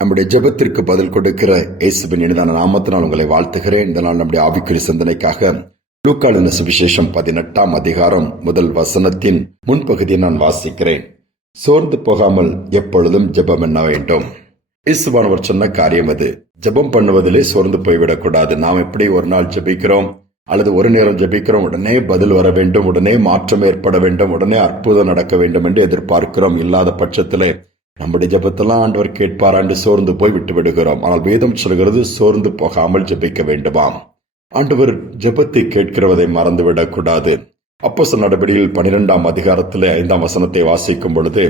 நம்முடைய ஜெபத்திற்கு பதில் கொடுக்கிற இயேசுவின் இனிதான நாமத்தினால் உங்களை வாழ்த்துகிறேன். இந்த நாள் நம்முடைய ஆவிக்குரிய சிந்தனைக்காக லூக்கா எழுதின சுவிசேஷம் 18ஆம் அதிகாரம் முதல் வசனத்தின் முன்பகுதியை நான் வாசிக்கிறேன். சோர்ந்து போகாமல் எப்பொழுதும் ஜெபம் பண்ண வேண்டும். இயேசுவானவர் சொன்ன காரியம் அது. ஜெபம் பண்ணுவதிலே சோர்ந்து போய்விடக்கூடாது. நாம் எப்படி ஒரு நாள் ஜெபிக்கிறோம் அல்லது ஒரு நேரம் ஜெபிக்கிறோம், உடனே பதில் வர வேண்டும், உடனே மாற்றம் ஏற்பட வேண்டும், உடனே அற்புதம் நடக்க வேண்டும் என்று எதிர்பார்க்கிறோம். இல்லாத பட்சத்திலே நம்முடைய ஜெபத்தெல்லாம் ஆண்டவர் கேட்பாராண்டு சோர்ந்து போய் விட்டு விடுகிறோம். ஆனால் வேதம் சொல்கிறது சோர்ந்து போகாமல் ஜெபிக்க வேண்டுமாம். ஆண்டவர் ஜெபத்தை கேட்கிறவதை மறந்துவிடக் கூடாது. அப்போஸ்தலர் நடபடிகள் 12ஆம் அதிகாரத்திலே 5ஆம் வசனத்தை வாசிக்கும் பொழுது,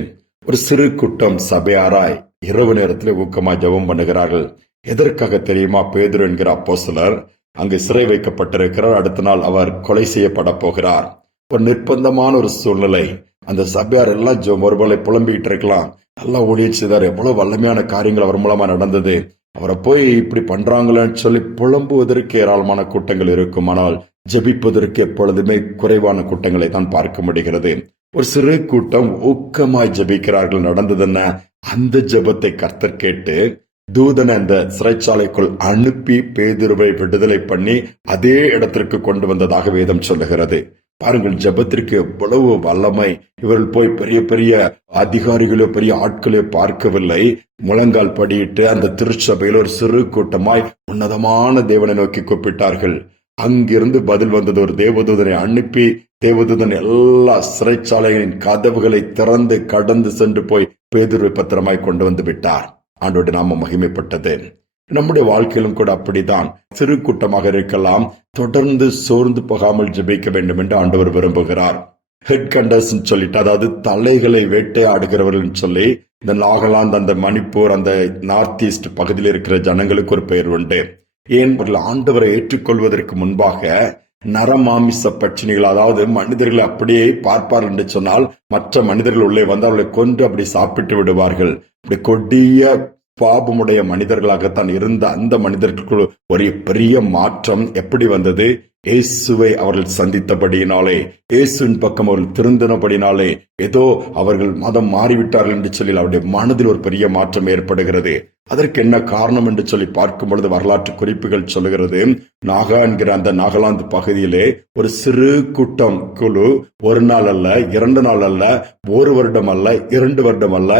ஒரு சிறு கூட்டம் சபையாராய் இரவு நேரத்திலே ஊக்கமாய் ஜெபம் பண்ணுகிறார்கள். எதற்காக தெரியுமா? பேதுரு என்கிற அப்போஸ்தலர் அங்கு சிறை வைக்கப்பட்டிருக்கிறார். அடுத்த நாள் அவர் கொலை செய்யப்பட போகிறார். ஒரு நிர்பந்தமான ஒரு சூழ்நிலை. அந்த சபையார் எல்லாம் ஒருவேளை புலம்பிக்கிட்டு இருக்கலாம், நல்லா ஊழியம் செய்தார், எவ்வளவு வல்லமையான காரியங்கள் அவர் மூலமா நடந்தது, அவரை போய் இப்படி பண்றாங்களேன்னு சொல்லி புலம்புவதற்கு ஏராளமான கூட்டங்கள் இருக்கும். ஆனால் ஜெபிப்பதற்கு எப்பொழுதுமே குறைவான கூட்டங்களை தான் பார்க்க முடிகிறது. ஒரு சிறு கூட்டம் ஊக்கமாய் ஜெபிக்கிறார்கள். நடந்தது என்ன? அந்த ஜெபத்தை கர்த்தர் கேட்டு தூதனை அந்த சிறைச்சாலைக்குள் அனுப்பி பேதுருவை விடுதலை பண்ணி அதே இடத்திற்கு கொண்டு வந்ததாக வேதம் சொல்லுகிறது. பாருங்கள், ஜெபத்திற்கு எவ்வளவு வல்லமை. இவர்கள் போய் பெரிய பெரிய அதிகாரிகளோ பெரிய ஆட்களோ பார்க்கவில்லை. முழங்கால் படியிட்டு அந்த திருச்சபையில் ஒரு சிறு கூட்டமாய் உன்னதமான தேவனை நோக்கி கூப்பிட்டார்கள். அங்கிருந்து பதில் வந்தது. ஒரு தேவதூதனை அனுப்பி தேவதூதன் எல்லா சிறைச்சாலைகளின் கதவுகளை திறந்து கடந்து சென்று போய் பேதுருவை பத்திரமாய் கொண்டு வந்து விட்டார். ஆண்டோடு நாம மகிமைப்பட்டது. நம்முடைய வாழ்க்கையிலும் கூட அப்படித்தான். சிறு கூட்டமாக இருக்கலாம், தொடர்ந்து சோர்ந்து போகாமல் ஜெபிக்க வேண்டும் என்று ஆண்டவர் விரும்புகிறார். ஹெட் கண்டர்ஸ் சொல்லிட்டு, அதாவது தலைகளை வேட்டையாடுகிறவர்கள் சொல்லி, இந்த நாகாலாந்து, அந்த மணிப்பூர், அந்த நார்த் ஈஸ்ட் பகுதியில் இருக்கிற ஜனங்களுக்கு ஒரு பெயர் உண்டு. ஏன்? ஆண்டவரை ஏற்றுக்கொள்வதற்கு முன்பாக நரமாமிச பட்சினிகள், அதாவது மனிதர்களை அப்படியே பார்ப்பார் என்று சொன்னால் மற்ற மனிதர்கள் உள்ளே வந்து அவர்களை கொன்று அப்படி சாப்பிட்டு விடுவார்கள். அப்படி கொடிய பாபமுடைய மனிதர்களாகத்தான் இருந்த அந்த மனிதர்களுக்கு ஒரு பெரிய மாற்றம் எப்படி வந்தது? இயேசுவை அவர்கள் சந்தித்தபடியினாலே, இயேசுவின் பக்கம் அவர்கள் திருந்தினபடினாலே, ஏதோ அவர்கள் மதம் மாறிவிட்டார்கள் என்று சொல்லி அவருடைய மனதில் ஒரு பெரிய மாற்றம் ஏற்படுகிறது. அதற்கு என்ன காரணம் என்று சொல்லி பார்க்கும் பொழுது வரலாற்று குறிப்புகள் சொல்லுகிறது, நாகா என்கிற அந்த நாகாலாந்து பகுதியிலே ஒரு சிறு கூட்டம் குழு ஒரு நாள் அல்ல, 2 நாள் அல்ல, 1 வருடம் அல்ல, 2 வருடம் அல்ல,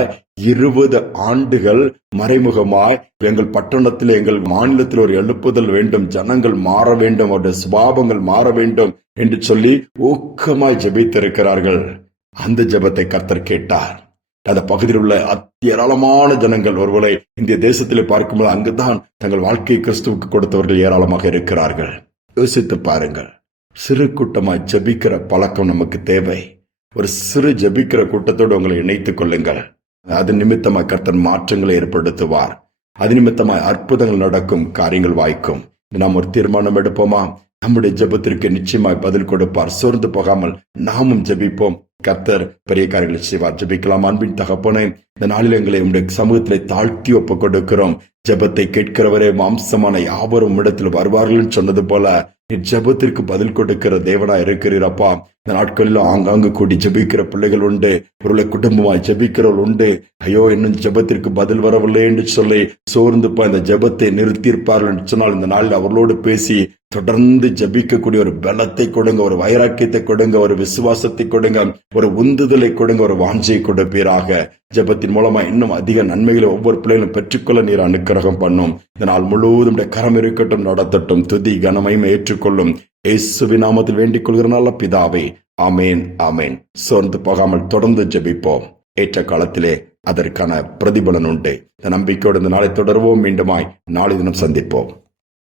20 ஆண்டுகள் மறைமுகமாய் எங்கள் பட்டணத்தில், எங்கள் மாநிலத்தில் ஒரு எழுப்புதல் வேண்டும், ஜனங்கள் மாற வேண்டும், அவருடைய சுபாவங்கள் மாற வேண்டும் என்று சொல்லி ஊக்கமாய் ஜெபித்திருக்கிறார்கள். அந்த ஜெபத்தை கர்த்தர் கேட்டார். அந்த பகுதியில் உள்ள ஏராளமான ஜனங்கள் ஒருவேளை இந்திய தேசத்திலே பார்க்கும்போது அங்குதான் தங்கள் வாழ்க்கையை கிறிஸ்துவுக்கு கொடுத்தவர்கள் ஏராளமாக இருக்கிறார்கள். யோசித்து பாருங்கள். சிறு கூட்டமாய் ஜெபிக்கிற பழக்கம் நமக்கு தேவை. ஒரு சிறு ஜெபிக்கிற கூட்டத்தோடு உங்களை இணைத்துக் கொள்ளுங்கள். அது நிமித்தமாய் கர்த்தர் மாற்றங்களை ஏற்படுத்துவார். அது நிமித்தமாய் அற்புதங்கள் நடக்கும், காரியங்கள் வாய்க்கும். நாம் ஒரு தீர்மானம் எடுப்போமா? நம்முடைய ஜெபத்திற்கு நிச்சயமாய் பதில் கொடுப்பார். சோர்ந்து போகாமல் நாமும் ஜெபிப்போம். கர்த்தர் பெரிய காரியங்களை செய்வார். ஜெபிக்கலாம். அன்பின் தகப்பனே, இந்த நாளில் எங்களை உங்களுடைய சமூகத்திலே தாழ்த்தி ஒப்புக் கொடுக்கிறோம். ஜெபத்தை கேட்கிறவரே மாம்சமான யாவரும் இடத்தில் வருவார்கள் சொன்னது போல ஜெபத்திற்கு பதில் கொடுக்கிற தேவனா இருக்கிறீரப்பா. இந்த நாட்களில் ஆங்காங்கு கூடி ஜெபிக்கிற பிள்ளைகள் உண்டு, பொருளை குடும்பமாய் ஜெபிக்கிறவர்கள் உண்டு. ஐயோ, இன்னும் ஜெபத்திற்கு பதில் வரவில்லை என்று சொல்லி சோர்ந்து இந்த ஜெபத்தை நிறுத்தியிருப்பார்கள் என்று சொன்னால், இந்த நாளில் அவர்களோடு பேசி தொடர்ந்து ஜெபிக்கக்கூடிய ஒரு பலத்தை கொடுங்க, ஒரு வைராக்கியத்தை கொடுங்க, ஒரு விசுவாசத்தை கொடுங்க, ஒரு உந்துதலை கொடுங்க, ஒரு வாஞ்சையை கொடுப்பீராக. ஜெபத்தின் மூலமா இன்னும் அதிக நன்மைகளை ஒவ்வொரு பிள்ளைகளும் பெற்றுக்கொள்ள நீர் அனுக்கிரகம் பண்ணும். இதனால் முழுவதும் கரம் இருக்கட்டும், நடத்தட்டும். துதி கனமையும் ஏற்றுக்கொள்ளும். இயேசுவின் நாமத்தில் வேண்டிக் கொள்கிற நல்ல பிதாவே, ஆமேன், ஆமேன். சோர்ந்து போகாமல் தொடர்ந்து ஜெபிப்போம். ஏற்ற காலத்திலே அதற்கான பிரதிபலன் உண்டு. இந்த நம்பிக்கையோடு இந்த நாளை தொடர்வோம். மீண்டுமாய் நாளை தினம் சந்திப்போம்.